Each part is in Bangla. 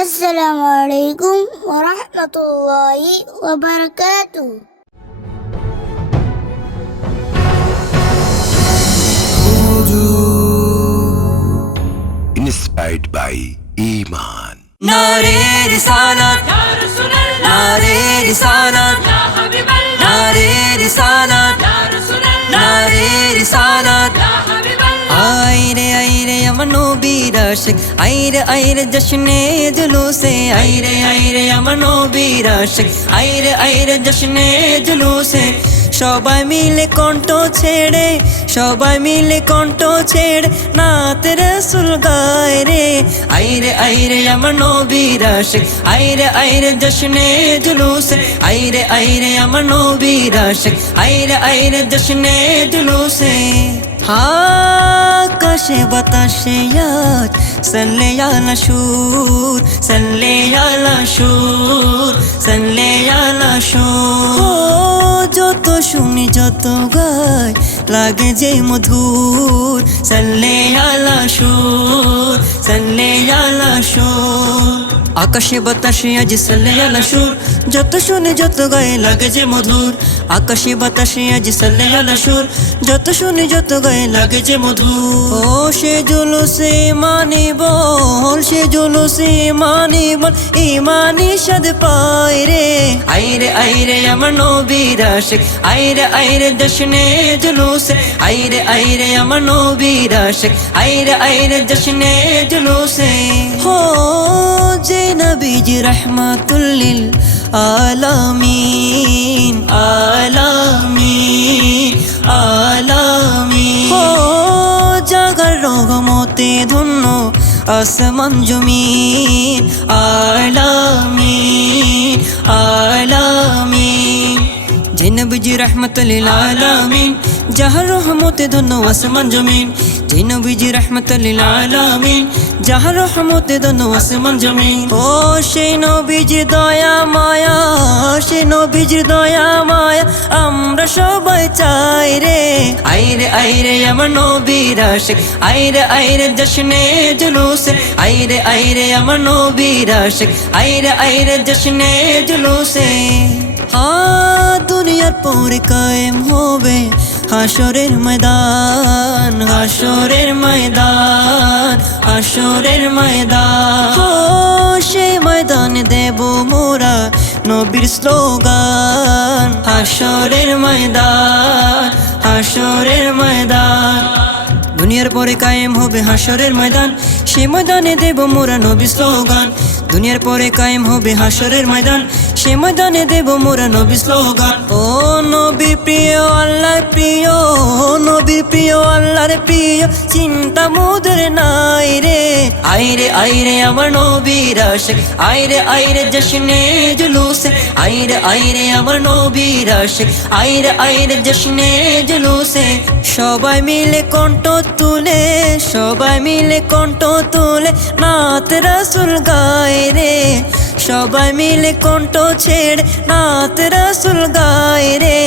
Assalamualaikum warahmatullahi wabarakatuh. Inspired by Iman. Nare Risalat, Nare Risalat, ya Nare Risalat, Nare Risalat. আমার নবীর আশিক। আইরে আইরে, জশনে জুলুসে, আইরে আইরে আমার নবীর আশিক। আইরে আইরে, জশনে জুলুসে। সবাই মিলে কণ্ঠ ছেড়ে, সবাই মিলে কণ্ঠ ছেড়ে, নাত রসুল গায় রে। আইরে আইরে আমার নবীর আশিক আইরে আইরে জশনে জুলুসে আইরে আইরে আমার নবীর আশিক আইরে আইরে জশনে জুলুসে। আকাশে বাতাসে আজ সল্লে আলা সুর সল্লে আলা সুর সল্লে আলা সুর। শুনি যত গায় লাগে যে মধুর। সন্নে আলা সুর সন্নে আলা সুর। আকাশে বাতাসে আজ সল্লে আলা সুর। যত শুনে যত গায়ে লাগে যে মধুর। আকাশে বাতাসে আজ সল্লে আলা সুর। যত শুনে যত গায়ে লাগে যে মধুর। ও, সে জুলুসে মানি বল, সে জুলুসে মানি বল, ইমানি সাদ পায় রে। আইরে আইরে, আমার নবীর আশিক আইরে আইরে, জশনে জুলুসে। আইরে আইরে, আমার নবীর আশিক আইরে আইরে, জশনে জুলুসে। হো, যে নবীজি রহমাতুল্লিল আলামিন আলামিন আলামিন। ও জাগার রহমতে ধন্য আসমান জমিন আলামিন আলামিন। নবীজি রহমতুল্লিল আলামিন, যাহার রহমতে ধন্য আসমান জমিন। যে নবীজি রহমতুল্লিল আলামিন, যাহার রহমতে ধন্য আসমান জমিন। ও সেই নবীজি দয়া মায়া, সেই নবীজির দয়া মায়া, আমরা সবাই চাই রে। আইরে আইরে, আমার নবীর আশিক। আইরে আইরে, জশনে জুলুসে। আইরে আইরে, আমার নবীর আশিক। আইরে আইরে, জশনে জুলুসে। আ দুনিয়ার পরে কায়েম হবে হাসরের ময়দান হাসরের ময়দান হাসরের ময়দান। ও সেই ময়দানে দেব মোরা নবীর স্লোগান হাসরের ময়দান হাসরের ময়দান। দুনিয়ার পরে কায়েম হবে হাসরের ময়দান, সে ময়দানে দেব মোরা নবী স্লোগান। দুনিয়ার পরে কায়েম হবে হাসরের ময়দান সে ময়দানে দেব মোরা নবী স্লোগান। ও নবী প্রিয় আল্লাহ প্রিয় নবী প্রিয়, আল্লাহর প্রিয়, চিন্তা মুদের নাই রে। আইরে আইরে আমার নবীর আশিক, আইরে আইরে জশনে জুলুসে, আইরে আইরে আমার নবীর আশিক, আইরে আইরে জশনে জুলুসে। সবাই মিলে কণ্ঠ তুলে, সবাই মিলে কণ্ঠ তুলে, নাত রসুল গায় রে। সবাই মিলে কণ্ঠ ছেড়ে, নাত রসুল গায় রে।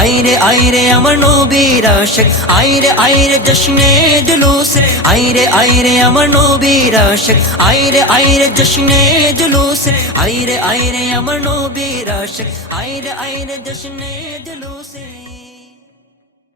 আইরে আইরে আমার নবীর আশিক আইরে আইরে জশনে জুলুসে। আইরে আইরে আমার নবীর আশিক আইরে আইরে জশনে জুলুসে। আইরে আইরে আমার নবীর আশিক আইরে আইরে জশনে